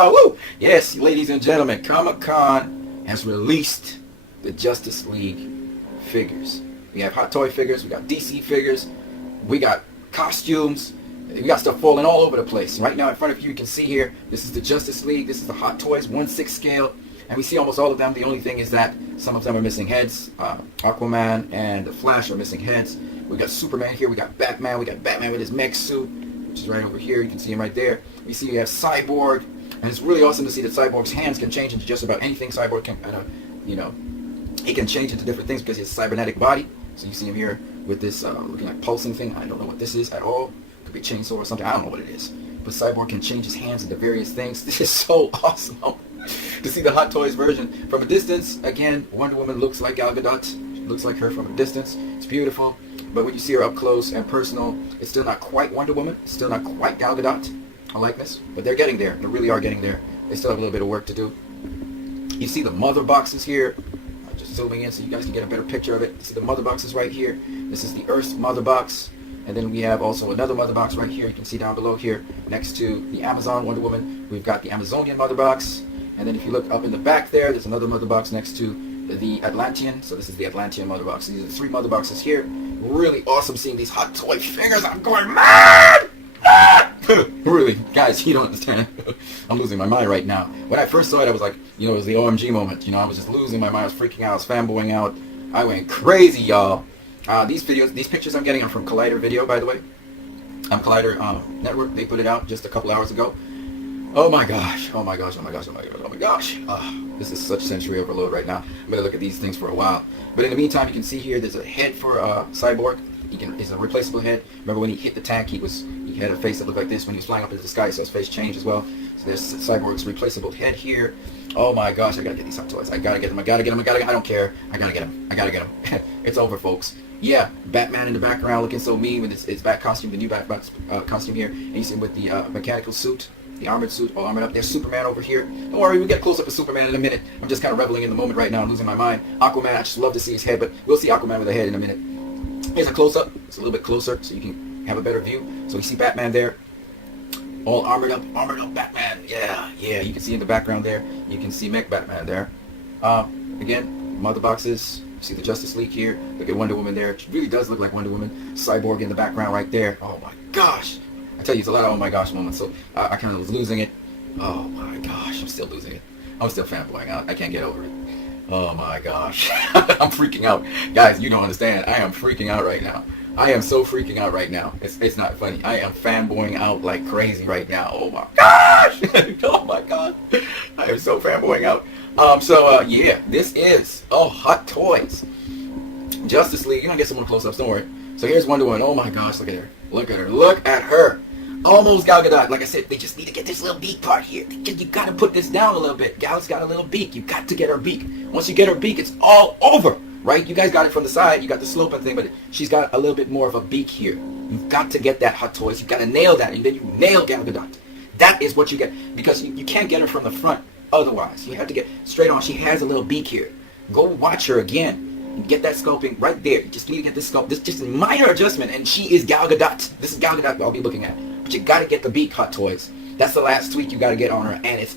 Woo! Yes, ladies and gentlemen, Comic-Con has released the Justice League figures. We have Hot Toy figures, we got DC figures, we got costumes, we got stuff falling all over the place. Right now in front of you, you can see here, this is the Justice League, this is the Hot Toys 1/6 scale, and we see almost all of them. The only thing is that some of them are missing heads. Aquaman and the Flash are missing heads. We got Superman here, we got Batman with his mech suit, which is right over here, you can see him right there. We see we have Cyborg, and it's really awesome to see that Cyborg's hands can change into just about anything. Cyborg can, he can change into different things because he has a cybernetic body. So you see him here with this looking like pulsing thing. I don't know what this is at all. Could be a chainsaw or something. I don't know what it is. But Cyborg can change his hands into various things. This is so awesome to see the Hot Toys version. From a distance, again, Wonder Woman looks like Gal Gadot. She looks like her from a distance. It's beautiful. But when you see her up close and personal, it's still not quite Wonder Woman. It's still not quite Gal Gadot, a likeness. But they're getting there. They really are getting there. They still have a little bit of work to do. You see the mother boxes here. Just zooming in so you guys can get a better picture of it. You see the mother boxes right here. This is the Earth mother box. And then we have also another mother box right here. You can see down below here next to the Amazon Wonder Woman. We've got the Amazonian mother box. And then if you look up in the back there, there's another mother box next to the Atlantean. So this is the Atlantean mother box. These are the 3 mother boxes here. Really awesome seeing these Hot Toy figures. I'm going mad! Really, guys, you don't understand. I'm losing my mind right now. When I first saw it, I was like, it was the OMG moment. I was just losing my mind. I was freaking out. I was fanboying out. I went crazy, y'all. These pictures I'm getting are from Collider Video, by the way. Collider Network. They put it out just a couple hours ago. Oh my gosh. Oh my gosh. Oh my gosh. Oh my gosh. Oh my gosh. This is such sensory overload right now. I'm going to look at these things for a while. But in the meantime, you can see here there's a head for Cyborg. It's a replaceable head. Remember when he hit the tank, he had a face that looked like this when he was flying up into the sky, so his face changed as well. So there's Cyborg's replaceable head here. Oh my gosh, I gotta get these Hot Toys. I gotta get them. I don't care. I gotta get them. It's over, folks. Yeah, Batman in the background looking so mean with his bat costume, the new bat costume here. And you see him with the mechanical suit, the armored suit, all armored up. There's Superman over here. Don't worry, we'll get close up to Superman in a minute. I'm just kind of reveling in the moment right now. I'm losing my mind. Aquaman, I just love to see his head, but we'll see Aquaman with a head in a minute. Here's a close-up. It's a little bit closer so you can have a better view. So you see Batman there, all armored up Batman. Yeah, you can see in the background there. You can see Mech Batman there. Again, mother boxes. You see the Justice League here. Look at Wonder Woman there. It really does look like Wonder Woman. Cyborg in the background right there. Oh my gosh. I tell you, it's a lot of oh my gosh moments. So I kind of was losing it. Oh my gosh, I'm still losing it. I'm still fanboying out. I can't get over it. Oh my gosh. I'm freaking out. Guys, you don't understand. I am freaking out right now. I am so freaking out right now. It's not funny. I am fanboying out like crazy right now. Oh my gosh. Oh my god. I am so fanboying out. Yeah, this is Hot Toys. Justice League. You're gonna get some more close-ups, don't worry. So here's Wonder Woman. Oh my gosh, look at her. Look at her. Look at her. Almost Gal Gadot. Like I said, they just need to get this little beak part here. You gotta put this down a little bit. Gal's got a little beak. You got to get her beak. Once you get her beak, it's all over, right? You guys got it from the side. You got the sloping thing, but she's got a little bit more of a beak here. You've got to get that, Hot Toys. You've got to nail that, and then you nail Gal Gadot. That is what you get, because you can't get her from the front otherwise. You have to get straight on. She has a little beak here. Go watch her again. Get that sculpting right there. You just need to get this sculpt. This just a minor adjustment, and she is Gal Gadot. This is Gal Gadot I'll be looking at. But you got to get the beak, Hot Toys. That's the last tweak you got to get on her, and it's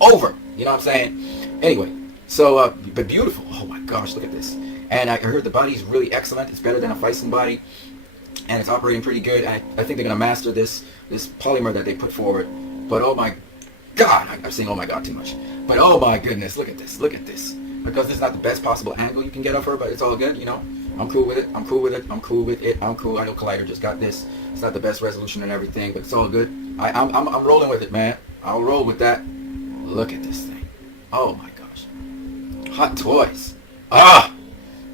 over. You know what I'm saying? Anyway, so but beautiful. Oh my gosh, look at this. And I heard the body is really excellent. It's better than a Feisen body, and it's operating pretty good. I think they're gonna master this polymer that they put forward. But oh my god, I'm saying oh my god too much. But oh my goodness, look at this. Look at this. Because this is not the best possible angle you can get of her, but it's all good, I'm cool with it. I'm cool with it. I'm cool with it. I'm cool. I know Collider just got this. It's not the best resolution and everything, but it's all good. I'm rolling with it, man. I'll roll with that. Look at this thing. Oh my gosh. Hot Toys.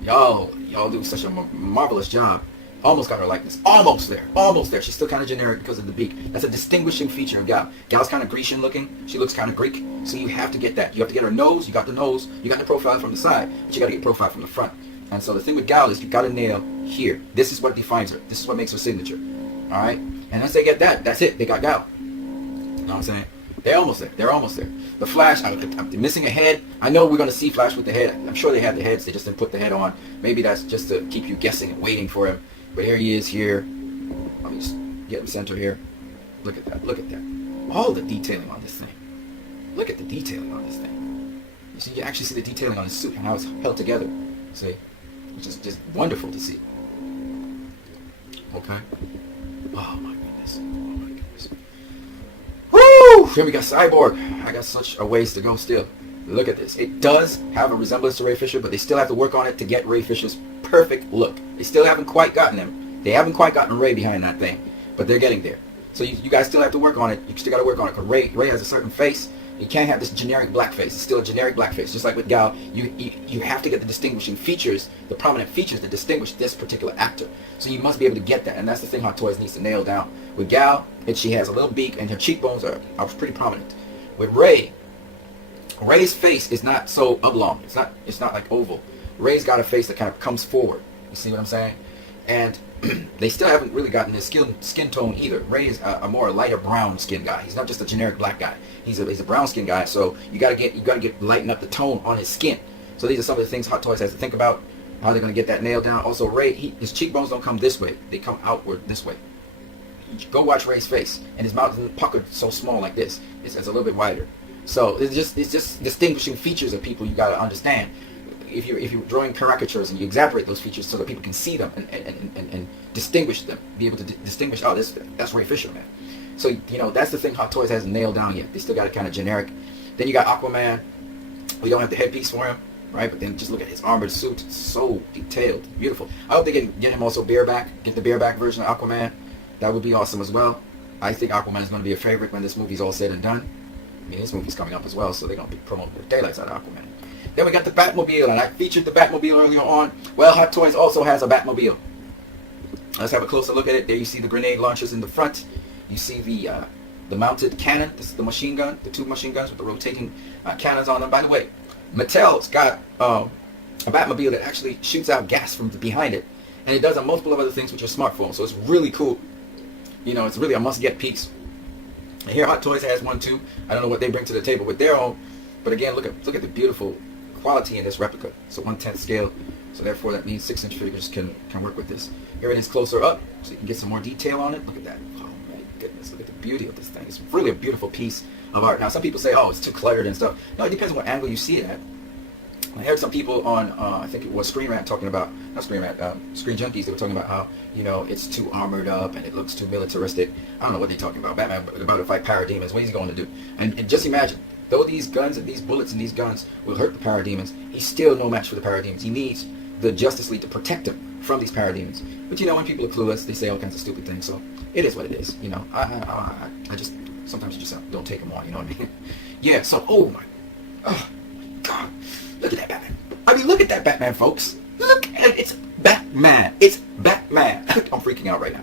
Y'all do such a marvelous job. Almost got her likeness. Almost there. Almost there. She's still kind of generic because of the beak. That's a distinguishing feature of Gal. Gal's kind of Grecian looking. She looks kind of Greek. So you have to get that. You have to get her nose. You got the nose. You got the profile from the side. But you got to get profile from the front. And so the thing with Gal is you got to nail here. This is what defines her. This is what makes her signature. Alright? And once they get that, that's it. They got Gal. You know what I'm saying? They're almost there. They're almost there. The Flash, I'm missing a head. I know we're going to see Flash with the head. I'm sure they have the heads. They just didn't put the head on. Maybe that's just to keep you guessing and waiting for him. But here he is here. Let me just get him center here. Look at that. Look at that. All the detailing on this thing. Look at the detailing on this thing. You see, you actually see the detailing on the suit and how it's held together. See, which is just wonderful to see. Okay. Oh my goodness. Oh my goodness. Woo! Here we got Cyborg. I got such a ways to go still. Look at this. It does have a resemblance to Ray Fisher, but they still have to work on it to get Ray Fisher's perfect look. They still haven't quite gotten him. They haven't quite gotten Ray behind that thing, but they're getting there. So you guys still have to work on it. You still got to work on it because Ray has a certain face. You can't have this generic black face. It's still a generic black face. Just like with Gal, you have to get the distinguishing features, the prominent features that distinguish this particular actor. So you must be able to get that, and that's the thing Hot Toys needs to nail down. With Gal, she has a little beak, and her cheekbones are pretty prominent. With Ray's face is not so oblong. It's not like oval. Ray's got a face that kind of comes forward. You see what I'm saying? And they still haven't really gotten his skin tone either. Ray is a more lighter brown skin guy. He's not just a generic black guy. He's a brown skin guy. So you gotta lighten up the tone on his skin. So these are some of the things Hot Toys has to think about, how they're gonna get that nailed down. Also, Ray, his cheekbones don't come this way. They come outward this way. Go watch Ray's face, and his mouth isn't puckered so small like this. It's a little bit wider. So it's just distinguishing features of people you gotta understand. If you're drawing caricatures and you exaggerate those features so that people can see them and distinguish them, be able to distinguish, oh, that's Ray Fisher, man. So, you know, that's the thing Hot Toys hasn't nailed down yet. They still got it kind of generic. Then you got Aquaman. We don't have the headpiece for him, right? But then just look at his armored suit. It's so detailed, beautiful. I hope they can get him also bareback, get the bareback version of Aquaman. That would be awesome as well. I think Aquaman is going to be a favorite when this movie's all said and done. I mean, this movie's coming up as well, so they're going to be promoting the daylights out of Aquaman. Then we got the Batmobile, and I featured the Batmobile earlier on. Well, Hot Toys also has a Batmobile. Let's have a closer look at it. There you see the grenade launchers in the front. You see the mounted cannon. This is the machine gun, the two machine guns with the rotating cannons on them. By the way, Mattel's got a Batmobile that actually shoots out gas from behind it, and it does a multiple of other things with your smartphone. So it's really cool. You know, it's really a must-get piece. And here Hot Toys has one too. I don't know what they bring to the table with their own, but again, look at the beautiful quality in this replica. It's a 1/10 scale, so therefore that means 6-inch figures can work with this. Here it is closer up, so you can get some more detail on it. Look at that. Oh my goodness, look at the beauty of this thing. It's really a beautiful piece of art. Now some people say, oh, it's too cluttered and stuff. No, it depends on what angle you see it at. I heard some people on, I think it was Screen Rant talking about, not Screen Rant, Screen Junkies, they were talking about how, you know, it's too armored up and it looks too militaristic. I don't know what they're talking about. Batman about to fight parademons. What is he going to do? And just imagine, though these guns and these bullets and these guns will hurt the parademons, he's still no match for the parademons. He needs the Justice League to protect him from these parademons. But you know, when people are clueless, they say all kinds of stupid things. So it is what it is. You know, I just, sometimes you just don't take them on, you know what I mean? Yeah, so, oh my God. Look at that Batman. I mean, look at that Batman, folks. Look at it. It's Batman. It's Batman. I'm freaking out right now.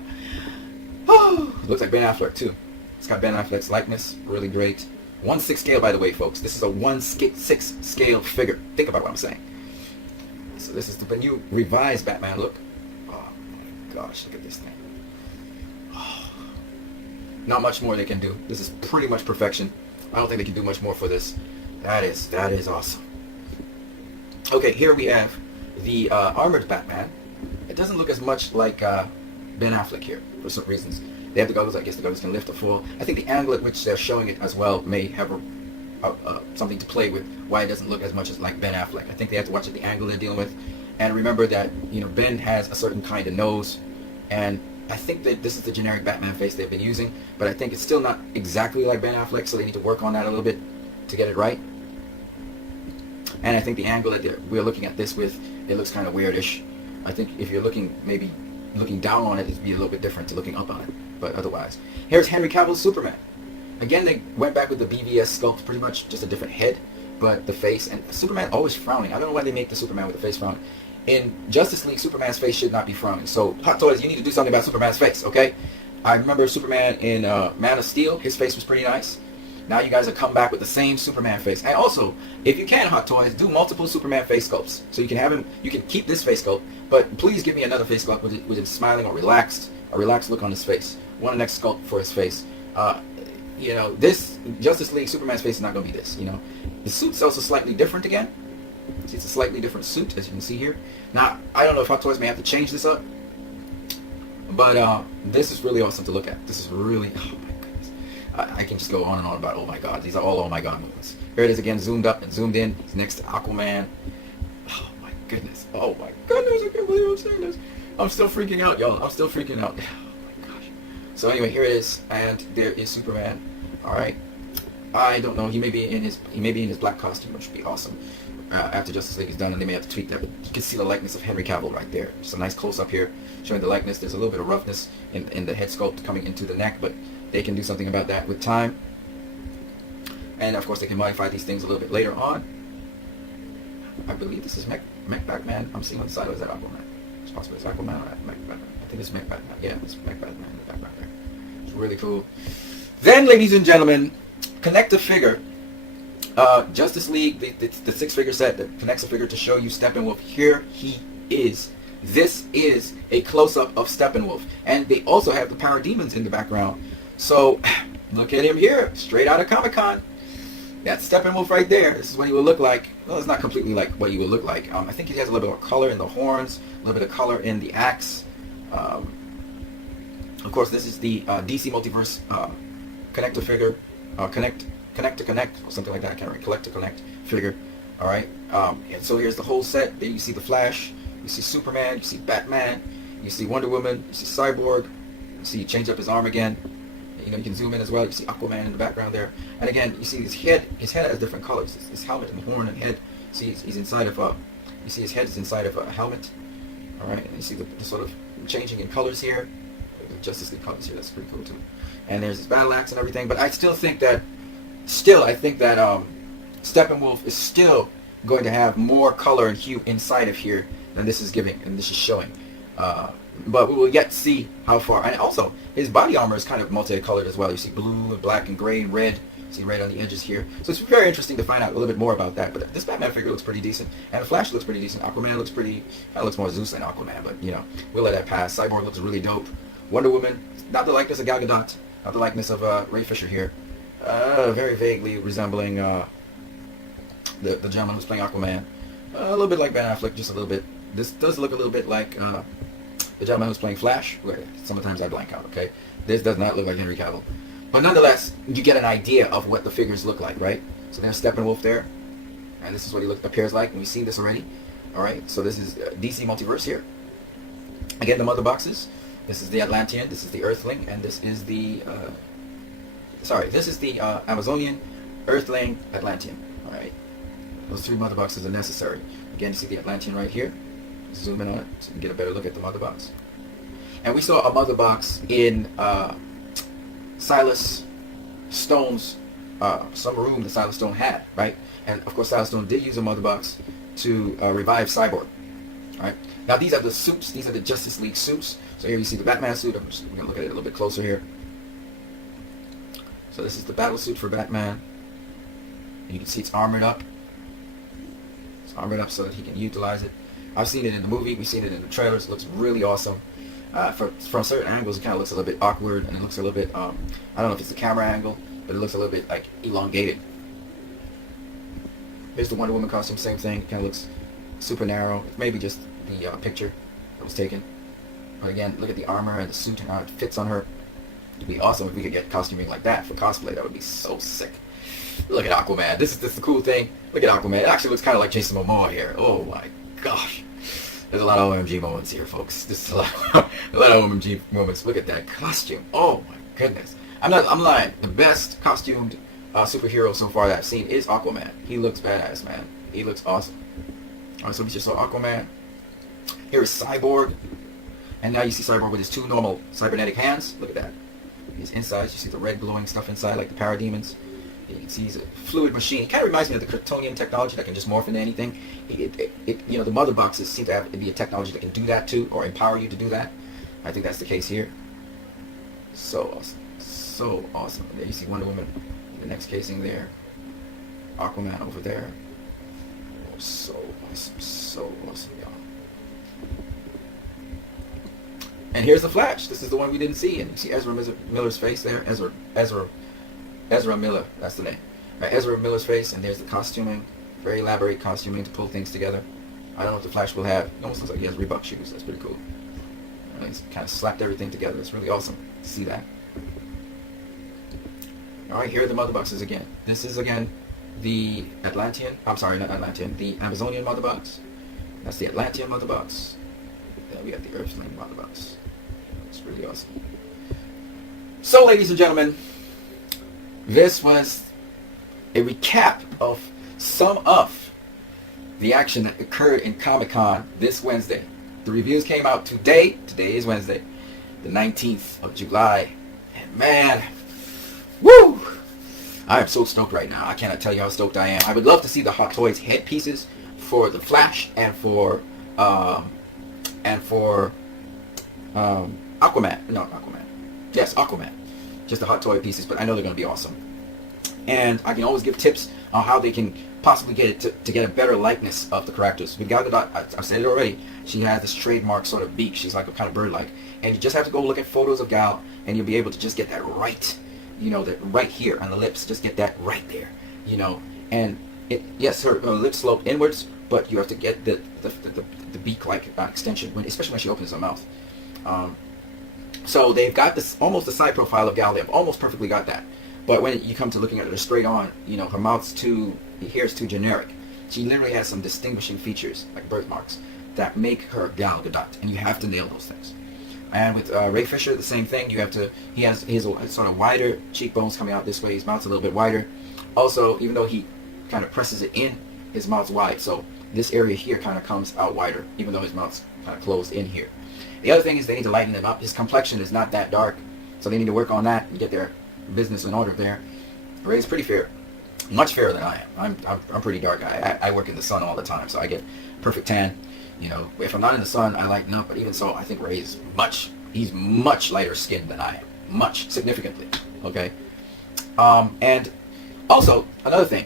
Oh, looks like Ben Affleck, too. It's got Ben Affleck's likeness. Really great. 1/6 scale, by the way, folks. This is a 1/6 scale figure. Think about what I'm saying. So this is the new revised Batman look. Oh, my gosh. Look at this thing. Oh. Not much more they can do. This is pretty much perfection. I don't think they can do much more for this. That is awesome. Okay, here we have the armored Batman. It doesn't look as much like Ben Affleck here, for some reasons. They have the goggles. I guess the goggles can lift or fall. I think the angle at which they're showing it as well may have something to play with why it doesn't look as much as like Ben Affleck. I think they have to watch at the angle they're dealing with. And remember that, you know, Ben has a certain kind of nose. And I think that this is the generic Batman face they've been using. But I think it's still not exactly like Ben Affleck, so they need to work on that a little bit to get it right. And I think the angle that we're looking at this with, it looks kind of weirdish. I think if you're maybe looking down on it, it'd be a little bit different to looking up on it. But otherwise, here's Henry Cavill's Superman. Again, they went back with the BVS sculpt, pretty much just a different head, but the face, and Superman always frowning. I don't know why they make the Superman with the face frowning. In Justice League, Superman's face should not be frowning. So Hot Toys, you need to do something about Superman's face, okay? I remember Superman in Man of Steel. His face was pretty nice. Now you guys have come back with the same Superman face. And also, if you can, Hot Toys, do multiple Superman face sculpts. So you can have him, you can keep this face sculpt, but please give me another face sculpt with him smiling or relaxed, a relaxed look on his face. One next sculpt for his face. You know, this Justice League Superman's face is not going to be this, you know. The suit's also slightly different again. See, it's a slightly different suit, as you can see here. Now, I don't know if Hot Toys may have to change this up, but this is really awesome to look at. This is really, oh my goodness. I can just go on and on about oh my god. These are all oh my god moments. Here it is again, zoomed up and zoomed in. He's next to Aquaman. Oh my goodness. Oh my goodness. I can't believe I'm saying this. I'm still freaking out, y'all. I'm still freaking out. Oh my gosh. So anyway, here it is, and there is Superman. All right. I don't know. He may be in his black costume, which would be awesome. After Justice League is done, and they may have to tweak that, but you can see the likeness of Henry Cavill right there. Just a nice close-up here showing the likeness. There's a little bit of roughness in the head sculpt coming into the neck, but they can do something about that with time. And of course, they can modify these things a little bit later on. I believe this is Mech Batman. I'm seeing on the side. Or is that Aquaman? It's possible it's Aquaman or Mech Batman. I think it's Mech Batman. Yeah, it's Mech Batman in the background there. It's really cool. Then, ladies and gentlemen, connect a figure. Justice League, the six-figure set that connects a figure to show you Steppenwolf. Here he is. This is a close-up of Steppenwolf. And they also have the parademons in the background. So, look at him here, straight out of Comic-Con. That's Steppenwolf right there. This is what he will look like. Well, it's not completely like what he will look like. I think he has a little bit of color in the horns, a little bit of color in the axe. Of course, this is the DC Multiverse connector figure. Connect to connect, or something like that. I can't remember. Collect to connect figure. All right. And so here's the whole set. There you see the Flash. You see Superman. You see Batman. You see Wonder Woman. You see Cyborg. You see he changed up his arm again. You know, you can zoom in as well. You see Aquaman in the background there. And again, you see his head. His head has different colors. His helmet and horn and head. See, he's inside of a. You see his head is inside of a helmet. All right. And you see the sort of changing in colors here. The Justice League colors here. That's pretty cool too. And there's his battle axe and everything. But I still think that. I think that Steppenwolf is still going to have more color and hue inside of here than this is giving and this is showing. But we will yet see how far. And also, his body armor is kind of multicolored as well. You see blue and black and gray and red. You see red on the edges here. So it's very interesting to find out a little bit more about that. But this Batman figure looks pretty decent. And the Flash looks pretty decent. Aquaman looks pretty... Kind of looks more Zeus than Aquaman. But, you know, we'll let that pass. Cyborg looks really dope. Wonder Woman, not the likeness of Gal Gadot. Not the likeness of Ray Fisher here. Very vaguely resembling the gentleman who's playing Aquaman. A little bit like Ben Affleck, just a little bit. This does look a little bit like the gentleman who's playing Flash. Sometimes I blank out, okay? This does not look like Henry Cavill. But nonetheless, you get an idea of what the figures look like, right? So there's Steppenwolf there. And this is what he appears like, and we've seen this already. Alright, so this is DC Multiverse here. Again, the mother boxes. This is the Atlantean, this is the Earthling, and this is the... this is the Amazonian, Earthling, Atlantean. Alright. Those three mother boxes are necessary. Again, you see the Atlantean right here. Zoom in on it so you can get a better look at the mother box. And we saw a mother box in Silas Stone's some room that Silas Stone had, right? And of course Silas Stone did use a mother box to revive Cyborg. Alright. Now these are the suits, these are the Justice League suits. So here you see the Batman suit. We're going to look at it a little bit closer here. So this is the battle suit for Batman. And you can see it's armored up. It's armored up so that he can utilize it. I've seen it in the movie. We've seen it in the trailers. It looks really awesome. From certain angles, it kind of looks a little bit awkward, and it looks a little bit, I don't know if it's the camera angle, but it looks a little bit like elongated. Here's the Wonder Woman costume, same thing. It kind of looks super narrow. It's maybe just the picture that was taken. But again, look at the armor and the suit and how it fits on her. It'd be awesome if we could get costuming like that for cosplay. That would be so sick. Look at Aquaman. This is the cool thing. Look at Aquaman. It actually looks kind of like Jason Momoa here. Oh my gosh. There's a lot of OMG moments here, folks. This is a lot of OMG moments. Look at that costume. Oh my goodness. I'm lying. The best costumed superhero so far that I've seen is Aquaman. He looks badass, man. He looks awesome. Alright, so we just saw Aquaman. Here is Cyborg. And now you see Cyborg with his two normal cybernetic hands. Look at that. His insides, you see the red glowing stuff inside like the parademons. You can see he's a fluid machine. It kind of reminds me of the Kryptonian technology that can just morph into anything. You know, the mother boxes seem to have be a technology that can do that too, or empower you to do that. I think that's the case here. So awesome. So awesome. There you see Wonder Woman in the next casing there. Aquaman over there. Oh, so awesome. So awesome, y'all. And here's the Flash. This is the one we didn't see. And you see Ezra Miller's face there. Ezra Miller, that's the name. Right, Ezra Miller's face, and there's the costuming. Very elaborate costuming to pull things together. I don't know what the Flash will have. It almost looks like he has Reebok shoes. That's pretty cool. He's kind of slapped everything together. It's really awesome to see that. All right, here are the mother boxes again. This is again the Atlantean. I'm sorry, not Atlantean. The Amazonian mother box. That's the Atlantean mother box. Then we have the Earthling mother box. It's really awesome. So, ladies and gentlemen, this was a recap of some of the action that occurred in Comic-Con this Wednesday. The reviews came out today. Today is Wednesday, the 19th of July. And man, woo! I am so stoked right now. I cannot tell you how stoked I am. I would love to see the Hot Toys headpieces for the Flash and for Aquaman. No, Aquaman. Yes, Aquaman. Just the Hot Toy pieces, but I know they're going to be awesome. And I can always give tips on how they can possibly get it to get a better likeness of the characters. With Gal Gadot, I've said it already, she has this trademark sort of beak. She's like a kind of bird-like. And you just have to go look at photos of Gal, and you'll be able to just get that right, you know, that right here on the lips. Just get that right there, you know. And yes, her lips slope inwards, but you have to get the beak-like extension, especially when she opens her mouth. So they've got this almost the side profile of Gal. They've almost perfectly got that. But when you come to looking at her straight on, you know, her mouth's too, the hair's too generic. She literally has some distinguishing features, like birthmarks, that make her Gal Gadot, and you have to nail those things. And with Ray Fisher, the same thing. You have to, he has sort of wider cheekbones coming out this way. His mouth's a little bit wider. Also, even though he kind of presses it in, his mouth's wide. So this area here kind of comes out wider, even though his mouth's kind of closed in here. The other thing is they need to lighten him up. His complexion is not that dark, so they need to work on that and get their business in order there. Ray's pretty fair, much fairer than I am. I'm pretty dark. I work in the sun all the time, so I get perfect tan. You know, if I'm not in the sun, I lighten up. But even so, I think Ray's he's much lighter skinned than I am, much significantly. Okay, and also another thing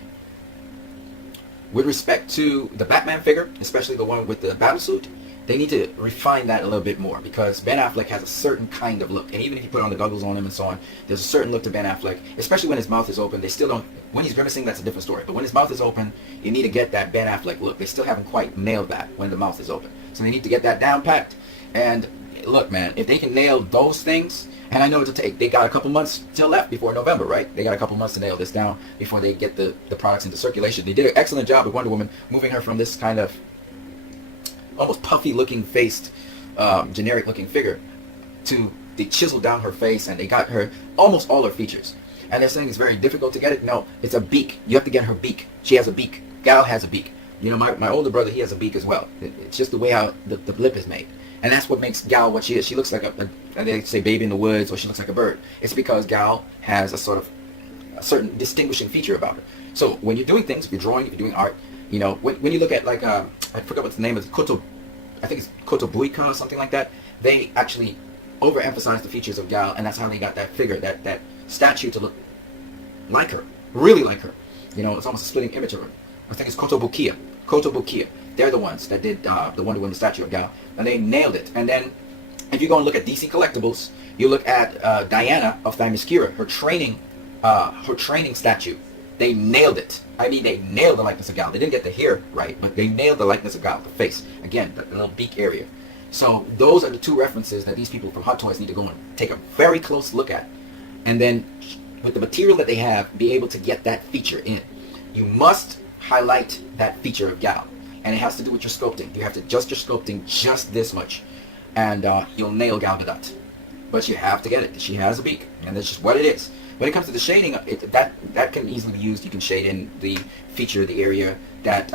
with respect to the Batman figure, especially the one with the battlesuit. They need to refine that a little bit more because Ben Affleck has a certain kind of look. And even if you put on the goggles on him and so on, there's a certain look to Ben Affleck, especially when his mouth is open. They still don't, when he's grimacing, that's a different story. But when his mouth is open, you need to get that Ben Affleck look. They still haven't quite nailed that when the mouth is open. So they need to get that down packed. And look, man, if they can nail those things, and I know it'll take, they got a couple months till left before November, right? They got a couple months to nail this down before they get the products into circulation. They did an excellent job with Wonder Woman, moving her from this kind of almost puffy looking faced generic looking figure to they chiseled down her face and they got her almost all her features. And they're saying it's very difficult to get it. No, it's a beak. You have to get her beak. She has a beak. Gal has a beak. You know, my older brother, he has a beak as well. It's just the way how the lip is made. And that's what makes Gal what she is. She looks like they say baby in the woods, or she looks like a bird. It's because Gal has a certain distinguishing feature about her. So when you're doing things, if you're drawing, if you're doing art, you know, when you look at like, I forgot what the name is, I think it's Kotobuika or something like that, they actually overemphasize the features of Gal, and that's how they got that figure, that statue to look like her, really like her. You know, it's almost a splitting image of her. I think it's Kotobukiya. They're the ones that did the Wonder Woman statue of Gal, and they nailed it. And then, if you go and look at DC Collectibles, you look at Diana of Themyscira, her training statue. They nailed it. I mean, they nailed the likeness of Gal. They didn't get the hair right, but they nailed the likeness of Gal, the face. Again, the little beak area. So those are the two references that these people from Hot Toys need to go and take a very close look at. And then, with the material that they have, be able to get that feature in. You must highlight that feature of Gal. And it has to do with your sculpting. You have to adjust your sculpting just this much. And you'll nail Gal Gadot. But you have to get it. She has a beak. And that's just what it is. When it comes to the shading, that can easily be used. You can shade in the feature, the area that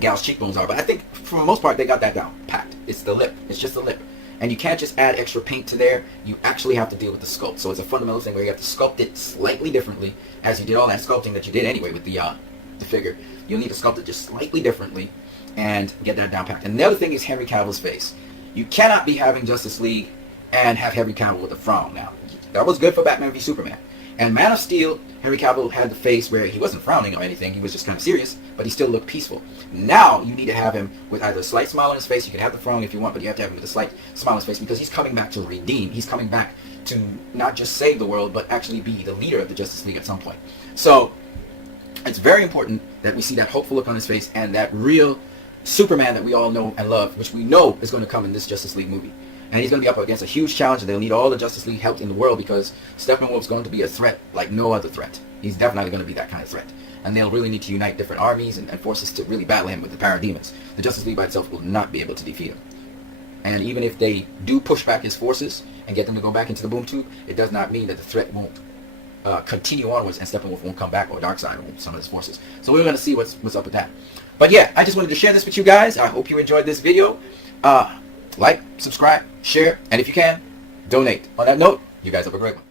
Gal's cheekbones are. But I think, for the most part, they got that down packed. It's the lip. It's just the lip. And you can't just add extra paint to there. You actually have to deal with the sculpt. So it's a fundamental thing where you have to sculpt it slightly differently, as you did all that sculpting that you did anyway with the figure. You'll need to sculpt it just slightly differently and get that down packed. And the other thing is Henry Cavill's face. You cannot be having Justice League and have Henry Cavill with a frown now. That was good for Batman v Superman. And Man of Steel, Henry Cavill had the face where he wasn't frowning or anything. He was just kind of serious, but he still looked peaceful. Now you need to have him with either a slight smile on his face. You can have the frown if you want, but you have to have him with a slight smile on his face because he's coming back to redeem. He's coming back to not just save the world, but actually be the leader of the Justice League at some point. So it's very important that we see that hopeful look on his face and that real Superman that we all know and love, which we know is going to come in this Justice League movie. And he's going to be up against a huge challenge, and they'll need all the Justice League help in the world because Steppenwolf's going to be a threat like no other threat. He's definitely going to be that kind of threat. And they'll really need to unite different armies and forces to really battle him with the parademons. The Justice League by itself will not be able to defeat him. And even if they do push back his forces and get them to go back into the boom tube, it does not mean that the threat won't continue onwards and Steppenwolf won't come back, or Darkseid or some of his forces. So we're going to see what's up with that. But yeah, I just wanted to share this with you guys. I hope you enjoyed this video. Like, subscribe, share, and if you can, donate. On that note, you guys have a great one.